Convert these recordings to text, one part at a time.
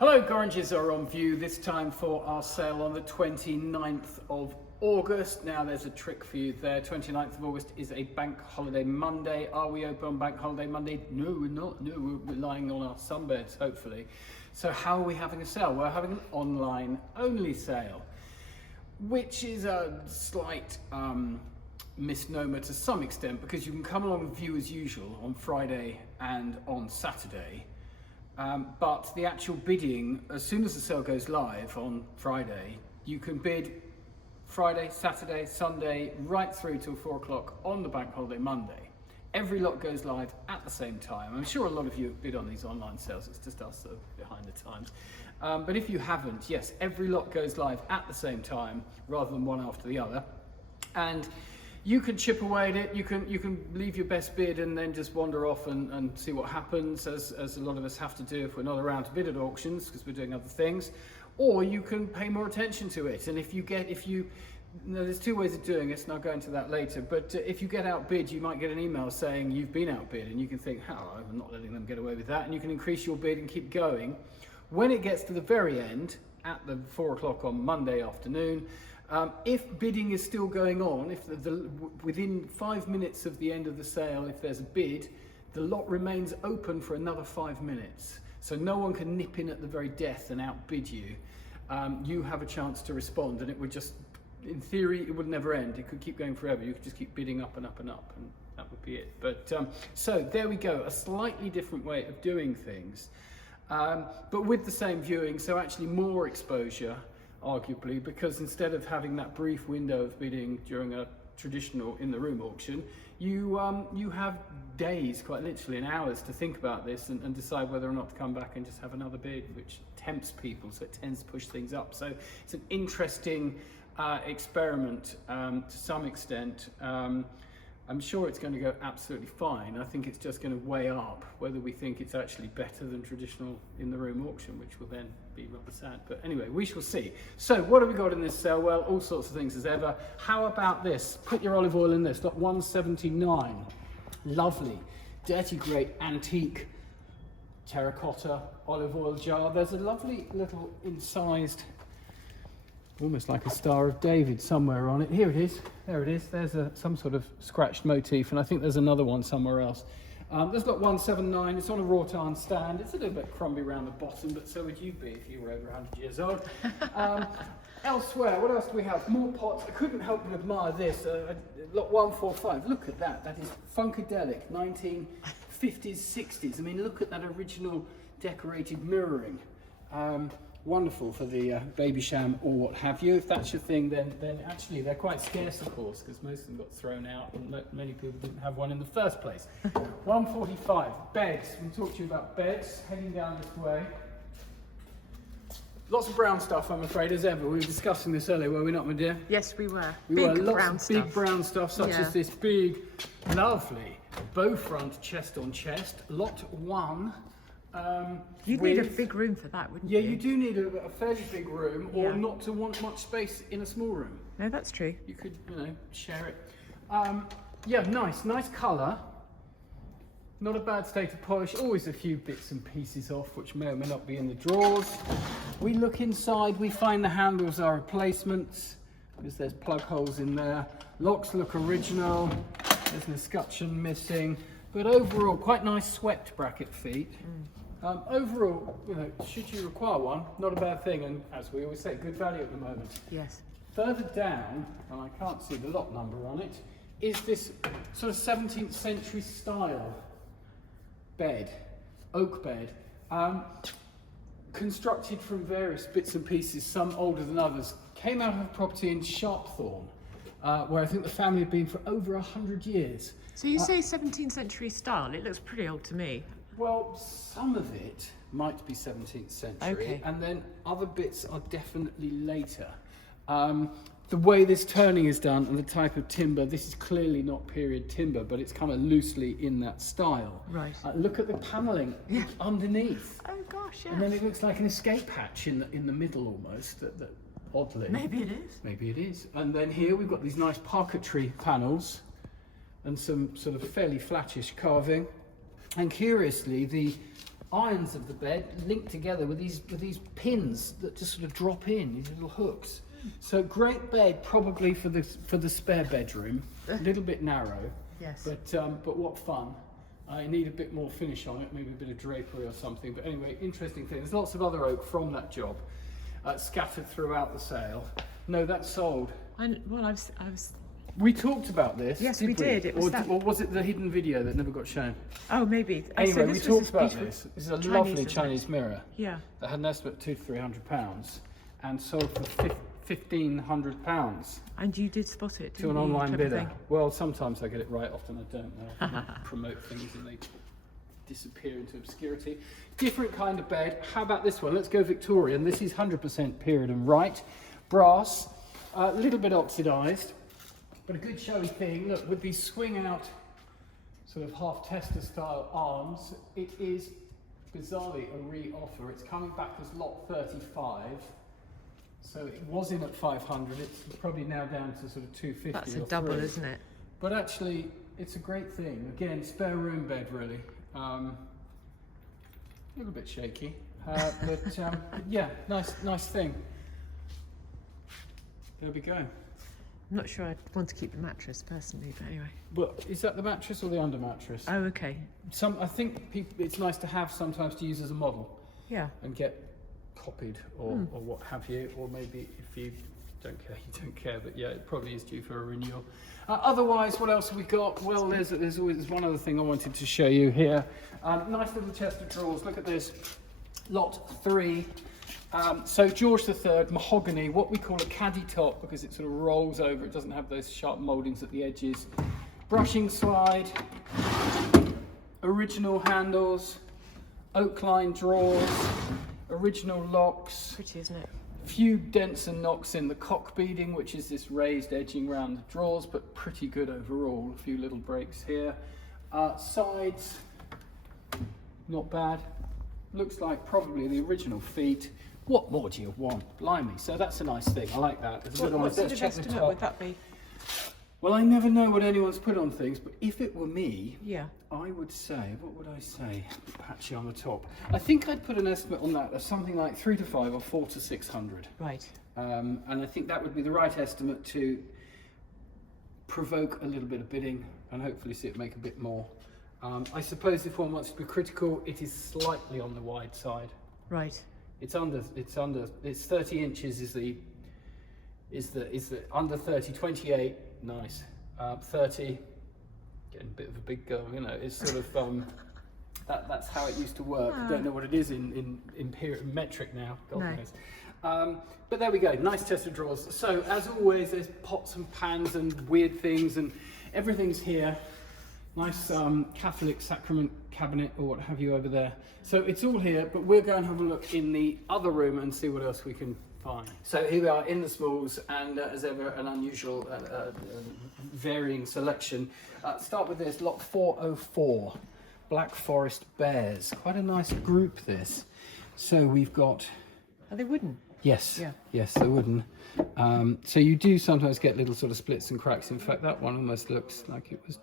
Hello, Gorringes are on view, this time for our sale on the 29th of August. Now there's a trick for you there. 29th of August is a bank holiday Monday. Are we open on bank holiday Monday? No, we're not. No, we're relying on our sunbeds, hopefully. So how are we having a sale? We're having an online only sale, which is a slight misnomer to some extent, because you can come along and view as usual on Friday and on Saturday. But the actual bidding, as soon as the sale goes live on Friday, you can bid Friday, Saturday, Sunday, right through till 4 o'clock on the bank holiday Monday. Every lot goes live at the same time. I'm sure a lot of you have bid on these online sales, it's just us that are behind the times. But if you haven't, yes, every lot goes live at the same time rather than one after the other. And you can chip away at it, you can leave your best bid and then just wander off and see what happens, as a lot of us have to do if we're not around to bid at auctions because we're doing other things. Or you can pay more attention to it, and there's two ways of doing it, and I'll go into that later, but if you get outbid, you might get an email saying you've been outbid, and you can think, I'm not letting them get away with that, and you can increase your bid and keep going. When it gets to the very end, at the 4 o'clock on Monday afternoon, if bidding is still going on, if within 5 minutes of the end of the sale, if there's a bid, the lot remains open for another 5 minutes. So no one can nip in at the very death and outbid you. You have a chance to respond, and it would just, in theory, it would never end. It could keep going forever. You could just keep bidding up and up and up, and that would be it. But so there we go, a slightly different way of doing things, but with the same viewing, so actually more exposure, arguably, because instead of having that brief window of bidding during a traditional in-the-room auction, you have days, quite literally, and hours to think about this and decide whether or not to come back and just have another bid, which tempts people, so it tends to push things up. So it's an interesting experiment to some extent. I'm sure it's going to go absolutely fine. I think it's just going to weigh up whether we think it's actually better than traditional in-the-room auction, which will then be rather sad. But anyway, we shall see. So what have we got in this sale? Well, all sorts of things as ever. How about this? Put your olive oil in this. Lot 179. Lovely, dirty grey, antique terracotta olive oil jar. There's a lovely little incised, almost like a Star of David somewhere on it. Here it is. There it is. There's some sort of scratched motif, and I think there's another one somewhere else. There's lot 179. It's on a wrought iron stand. It's a little bit crumbly around the bottom, but so would you be if you were over 100 years old. Elsewhere, what else do we have? More pots. I couldn't help but admire this. Lot 145. Look at that. That is funkadelic, 1950s, 60s. I mean, look at that original decorated mirroring. Wonderful for the baby sham or what have you. If that's your thing, then actually they're quite scarce, of course, because most of them got thrown out and many people didn't have one in the first place. 145, beds. We'll talk to you about beds, heading down this way. Lots of brown stuff, I'm afraid, as ever. We were discussing this earlier, were we not, my dear? Yes, we were. Lots of big brown stuff, such as this big, lovely bow front chest on chest. Lot 1. You'd need a big room for that, wouldn't you? Yeah, you do need a fairly big room, or not to want much space in a small room. No, that's true. You could, share it. Yeah, nice colour. Not a bad state of polish. Always a few bits and pieces off, which may or may not be in the drawers. We look inside, we find the handles are replacements, because there's plug holes in there. Locks look original. There's an escutcheon missing. But overall, quite nice swept bracket feet. Overall, should you require one, not a bad thing, and as we always say, good value at the moment. Yes. Further down, and I can't see the lot number on it, is this sort of 17th century style bed, oak bed, constructed from various bits and pieces, some older than others. Came out of a property in Sharpthorne, where I think the family had been for over 100 years. So you say 17th century style, it looks pretty old to me. Well, some of it might be 17th century, and then other bits are definitely later. The way this turning is done and the type of timber, this is clearly not period timber, but it's kind of loosely in that style. Right. Look at the panelling underneath. Oh gosh, yes. And then it looks like an escape hatch in the middle almost, oddly. Maybe it is. Maybe it is. And then here we've got these nice parquetry panels and some sort of fairly flattish carving. And curiously, the irons of the bed linked together with these pins that just sort of drop in, these little hooks. So great bed probably for the spare bedroom. A little bit narrow. Yes. But what fun. I need a bit more finish on it, maybe a bit of drapery or something. But anyway, interesting thing. There's lots of other oak from that job scattered throughout the sale. No, that's sold. Well, I was. We talked about this. Yes, we did. It was or was it the hidden video that never got shown? Oh, maybe. Anyway, So we this was talked about beautiful this. This is a Chinese, lovely isn't it? Chinese mirror Yeah. that had an estimate of £200-300 and sold for £1,500 And you did spot it, to didn't an you? online Clever bidder. thing. Well, sometimes I get it right, often I don't. I promote things and they disappear into obscurity. Different kind of bed. How about this one? Let's go Victorian. This is 100% period and right. Brass, a little bit oxidised, but a good showy thing. Look, with these swing out sort of half tester style arms, it is bizarrely a re-offer. It's coming back as lot 35. So it was in at 500, it's probably now down to sort of 250. That's a or double, three. isn't it? But actually, it's a great thing. Again, spare room bed, really. A little bit shaky, but yeah, nice thing. There we go. I'm not sure I'd want to keep the mattress personally, but anyway. Well, is that the mattress or the under mattress? Oh, okay. I think it's nice to have sometimes to use as a model Yeah. and get copied or what have you, or maybe if you don't care, you don't care, but yeah, it probably is due for a renewal. Otherwise, what else have we got? Well, there's always one other thing I wanted to show you here. Nice little chest of drawers. Look at this, lot 3. So George III, mahogany, what we call a caddy top because it sort of rolls over. It doesn't have those sharp mouldings at the edges. Brushing slide, original handles, oak line drawers, original locks. Pretty, isn't it? Few dents and knocks in the cock beading, which is this raised edging around the drawers, but pretty good overall. A few little breaks here. Sides, not bad. Looks like probably the original feet. What more do you want? Blimey. So that's a nice thing. I like that. There's a good one. What sort Let's of check the estimate top. would that be? Well, I never know what anyone's put on things, but if it were me, Yeah. I would say, what would I say? Patchy on the top. I think I'd put an estimate on that of something like 3 to 5 or 4 to 600. Right. And I think that would be the right estimate to provoke a little bit of bidding and hopefully see it make a bit more. I suppose if one wants to be critical, it is slightly on the wide side. Right. It's 30 inches is the under 30, 28, nice. 30, getting a bit of a big girl, you know, it's sort of, that's how it used to work. I don't know what it is in metric now, God knows. But there we go, nice chest of drawers. So as always, there's pots and pans and weird things and everything's here. Nice Catholic sacrament cabinet or what have you over there. So it's all here, but we're going to have a look in the other room and see what else we can find. So here we are in the smalls, and as ever, an unusual varying selection. Start with this, lot 404, Black Forest Bears. Quite a nice group, this. So we've got... Are they wooden? Yes, Yeah. yes, they're wooden. So you do sometimes get little sort of splits and cracks. In fact, that one almost looks like it was...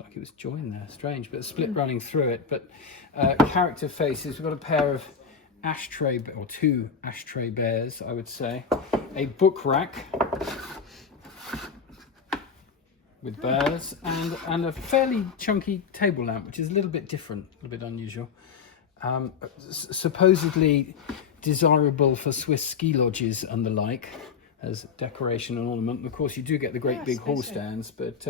like it was joined there, strange, but a split running through it. But character faces, we've got a pair of ashtray, or 2 ashtray bears, I would say. A book rack with bears, and a fairly chunky table lamp, which is a little bit different, a little bit unusual. Supposedly desirable for Swiss ski lodges and the like, as decoration and ornament. Of course, you do get the great big hall stands, but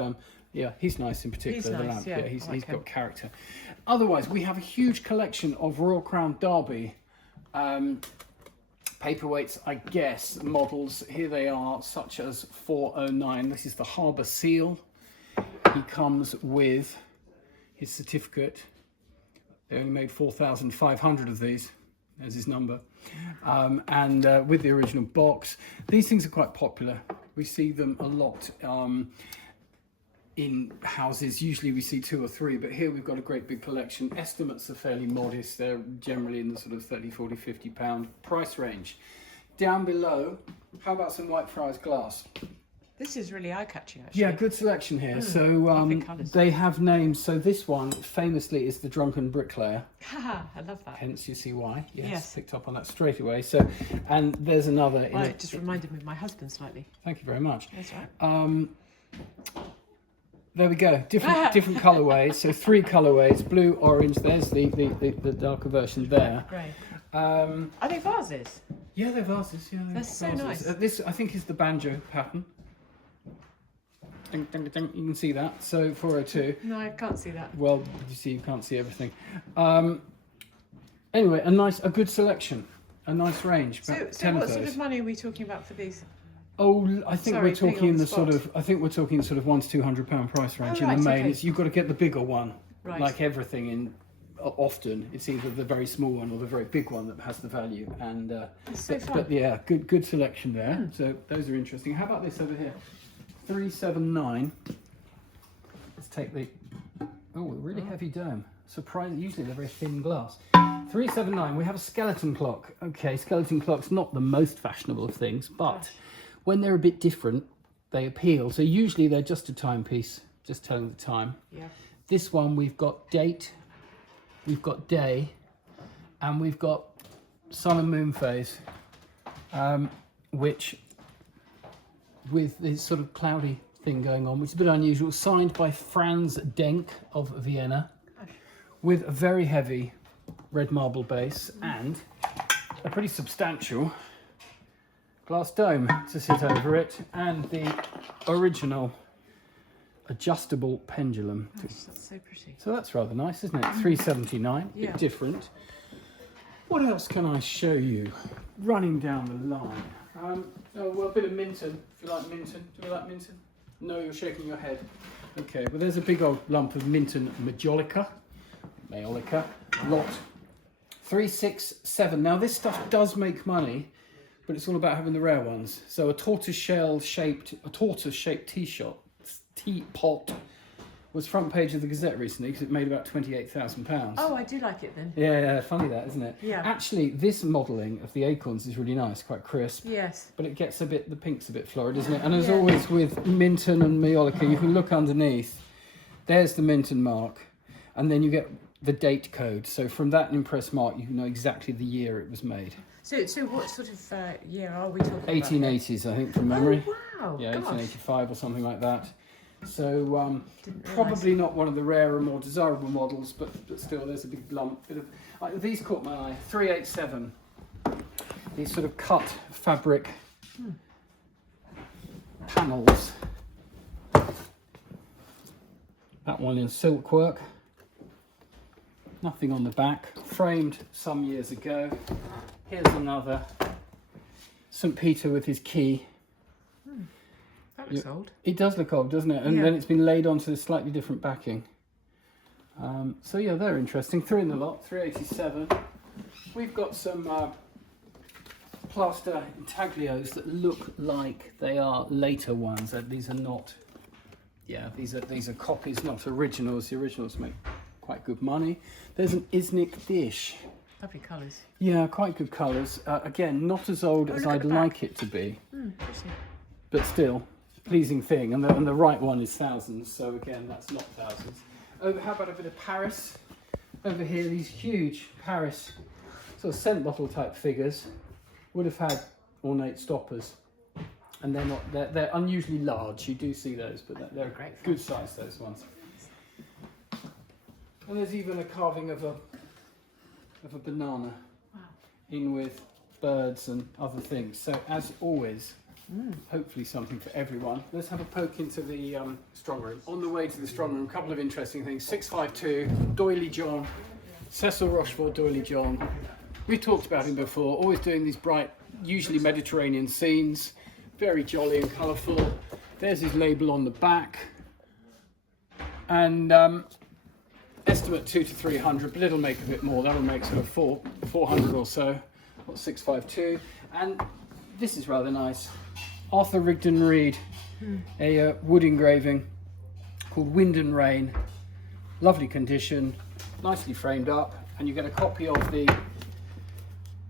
yeah, he's nice in particular. He's the nice, lamp, yeah, he's I like him. got character. Otherwise, we have a huge collection of Royal Crown Derby paperweights, I guess, models. Here they are, such as 409. This is the Harbour Seal. He comes with his certificate. They only made 4,500 of these. There's his number. And with the original box. These things are quite popular. We see them a lot in houses. Usually we see 2 or 3, but here we've got a great big collection. Estimates are fairly modest. They're generally in the sort of 30, 40, 50 pound price range. Down below, how about some Whitefriars glass? This is really eye-catching, actually. Yeah, good selection here. So lovely colours. they have names. So this one famously is the Drunken Bricklayer. Haha, I love that. Hence, you see why. Yes. Picked up on that straight away. So, and there's another. Well, it just reminded me of my husband slightly. Thank you very much. That's right. There we go. Different colourways. So 3 colourways: blue, orange. There's the darker version there. Great. Um, Are they vases? yeah, they're vases. Yeah, That's so nice. This I think is the banjo pattern. Ding, ding, ding, ding. You can see that. So 402. No, I can't see that. Well, you see, you can't see everything. Anyway, a good selection, a nice range. So, about so 10 what of sort those. of money are we talking about for these? Oh, I think Sorry, we're talking putting on in the the sort spot. of. I think we're talking sort of £100 to £200 price range Oh, in right, the main. okay. It's, you've got to get the bigger one. Right. Like everything in. Often it's either the very small one or the very big one that has the value. And It's so fun. but yeah, good selection there. So those are interesting. How about this over here? 379. Let's take the. Oh, a really heavy dome. Surprising. Usually they're very thin glass. 379. We have a skeleton clock. Okay, skeleton clock's not the most fashionable of things, but when they're a bit different, they appeal. So usually they're just a timepiece, just telling the time. Yeah. This one we've got date, we've got day, and we've got sun and moon phase, which with this sort of cloudy thing going on, which is a bit unusual, signed by Franz Denk of Vienna, with a very heavy red marble base and a pretty substantial glass dome to sit over it, and the original adjustable pendulum. That's so pretty. So that's rather nice, isn't it? 379, Yeah. bit different. What else can I show you? Running down the line. Oh, well, a bit of Minton, if you like Minton. Do you like Minton? No, you're shaking your head. Okay, well, there's a big old lump of Minton Majolica, lot 367. Now, this stuff does make money, but it's all about having the rare ones. So a tortoise-shaped teapot was front page of the Gazette recently because it made about £28,000. Oh, I do like it then. Yeah, funny that, isn't it? Yeah. Actually, this modelling of the acorns is really nice, quite crisp. Yes. But it gets the pink's a bit florid, isn't it? And as Yeah. always with Minton and Majolica, you can look underneath. There's the Minton mark, and then you get the date code. So from that impress mark, you know exactly the year it was made. So what sort of year are we talking about? 1880s, I think, from memory. Oh, wow. Yeah, Gosh. 1885 or something like that. So Didn't probably not one of the rarer, more desirable models, but still, there's a big lump. These caught my eye. 387. These sort of cut fabric panels. That one in silk work. Nothing on the back. Framed some years ago. Here's another. St. Peter with his key. That looks old. It does look old, doesn't it? And Yeah. then it's been laid onto this slightly different backing. So yeah, they're interesting. 3 in the lot, 387. We've got some Plaster Intaglios that look like they are later ones. These are not. Yeah, these are copies, not originals. The originals make quite good money. There's an Isnik dish. Lovely colours. Yeah, quite good colours. Again, not as old as look at I'd the back. like it to be, Pretty. but still pleasing thing. And the right one is thousands. So again, that's not thousands. Oh, how about a bit of Paris? Over here, these huge Paris sort of scent bottle type figures would have had ornate stoppers, and they're not. They're unusually large. You do see those, but they're Great. good size. Those ones. And there's even a carving of a banana Wow. in with birds and other things. So as always, hopefully something for everyone. Let's have a poke into the strong room. On the way to the strong room, a couple of interesting things. 652, Doily John, Cecil Rochefort Doily John. We've talked about him before, always doing these bright, usually Mediterranean scenes, very jolly and colourful. There's his label on the back. And estimate 200 to 300, but it'll make a bit more. That'll make sort of 400 or so, or 652. And this is rather nice. Arthur Rigdon Reed, a wood engraving called Wind and Rain. Lovely condition, nicely framed up, and you get a copy of the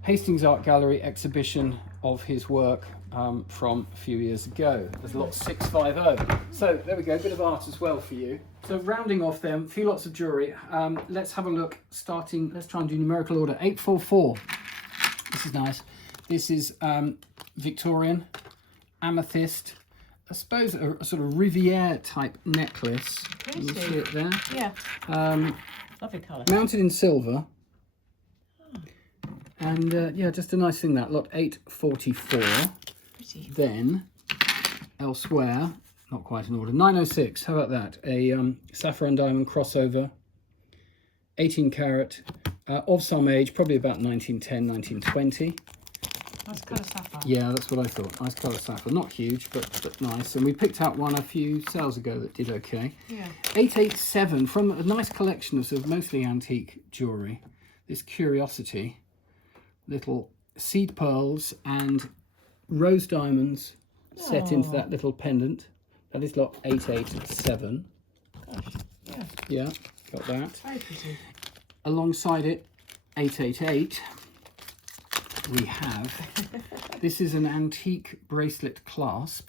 Hastings Art Gallery exhibition of his work from a few years ago. There's lot 650. So there we go, a bit of art as well for you. So rounding off them, a few lots of jewellery. Let's have a look, starting, let's try and do numerical order. 844. This is nice. This is Victorian, amethyst, I suppose a sort of Riviere type necklace. You can see it there. Yeah. Lovely colour. Mounted in silver. And yeah, just a nice thing that. Lot 844. Pretty. Then, elsewhere, not quite in order, 906. How about that? A saffron diamond crossover. 18 carat. Of some age, probably about 1910, 1920. Nice colour sapphire. Yeah, that's what I thought. Nice colour sapphire. Not huge, but nice. And we picked out one a few sales ago that did okay. Yeah. 887 from a nice collection of sort of mostly antique jewellery. This Curiosity. Little seed pearls and rose diamonds set into that little pendant. That is lot 887. Gosh. Yeah. Yeah, got that. Very pretty. Alongside it, 888. We have, this is an antique bracelet clasp.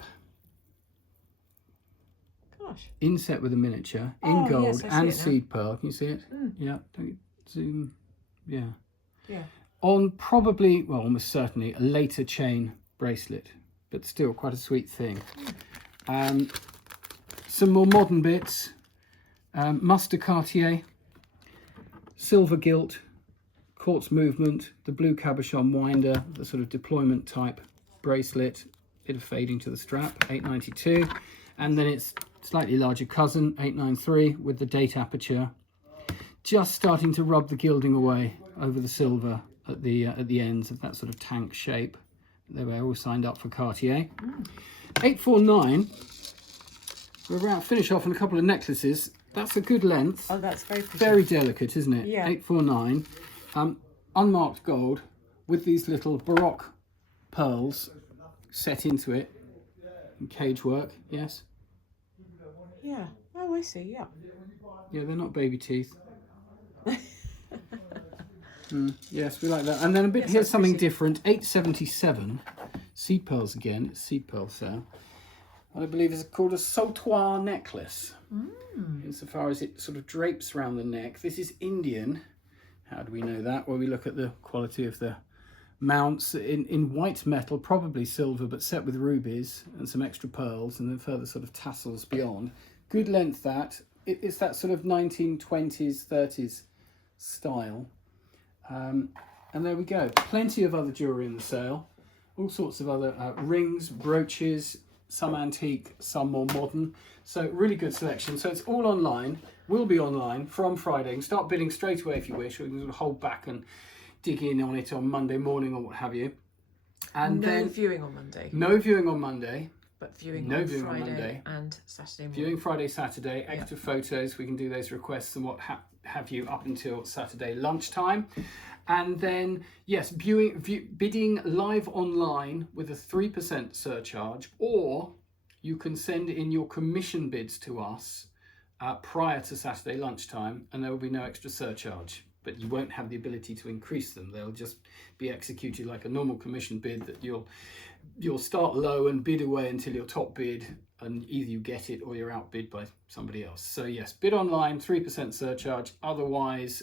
Gosh. Inset with a miniature, in gold, yes, I see and it now. seed pearl. Can you see it? Yeah, don't you zoom? Yeah. Yeah. On probably, well, almost certainly, a later chain bracelet, but still quite a sweet thing. Some more modern bits. Muster Cartier, silver gilt, quartz movement, the blue cabochon winder, the sort of deployment type bracelet, bit of fading to the strap, 892, and then its slightly larger cousin, 893, with the date aperture, just starting to rub the gilding away over the silver at the ends of that sort of tank shape. They were all signed up for Cartier. 849, we're about to finish off on a couple of necklaces. That's a good length. Oh, that's very pretty. Very delicate, isn't it? Yeah. 849. Unmarked gold with these little Baroque pearls set into it. And cage work, yes? Yeah. Oh, I see, yeah. Yeah, they're not baby teeth. Yes, we like that. And then a bit, Yes, here's that's something pretty. different. 877. Seed pearls again. It's seed pearl sale. I believe it's called a Saltwa Necklace. Insofar as it sort of drapes around the neck. This is Indian. How do we know that? Well, we look at the quality of the mounts in white metal, probably silver, but set with rubies and some extra pearls, and then further sort of tassels beyond. Good length that. It's that sort of 1920s, 30s style. And there we go. Plenty of other jewellery in the sale. All sorts of other rings, brooches, some antique, some more modern. So really good selection. So it's all online, will be online from Friday. You can start bidding straight away if you wish, or you can sort of hold back and dig in on it on Monday morning or what have you. And no then viewing on Monday. no viewing on Monday. But viewing No on viewing on Friday Monday. and Saturday morning. Viewing Friday, Saturday, extra photos. We can do those requests and what have you up until Saturday lunchtime. And then, yes, bidding live online with a 3% surcharge, or you can send in your commission bids to us prior to Saturday lunchtime, and there will be no extra surcharge. But you won't have the ability to increase them. They'll just be executed like a normal commission bid, that you'll start low and bid away until your top bid, and either you get it or you're outbid by somebody else. So yes, bid online, 3% surcharge. Otherwise,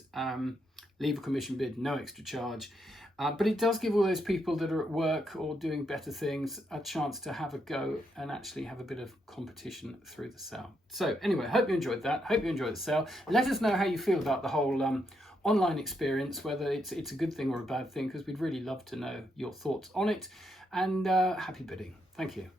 leave a commission bid, no extra charge. But it does give all those people that are at work or doing better things a chance to have a go and actually have a bit of competition through the sale. So anyway, hope you enjoyed that. Hope you enjoyed the sale. Let us know how you feel about the whole online experience, whether it's a good thing or a bad thing, because we'd really love to know your thoughts on it. And happy bidding. Thank you.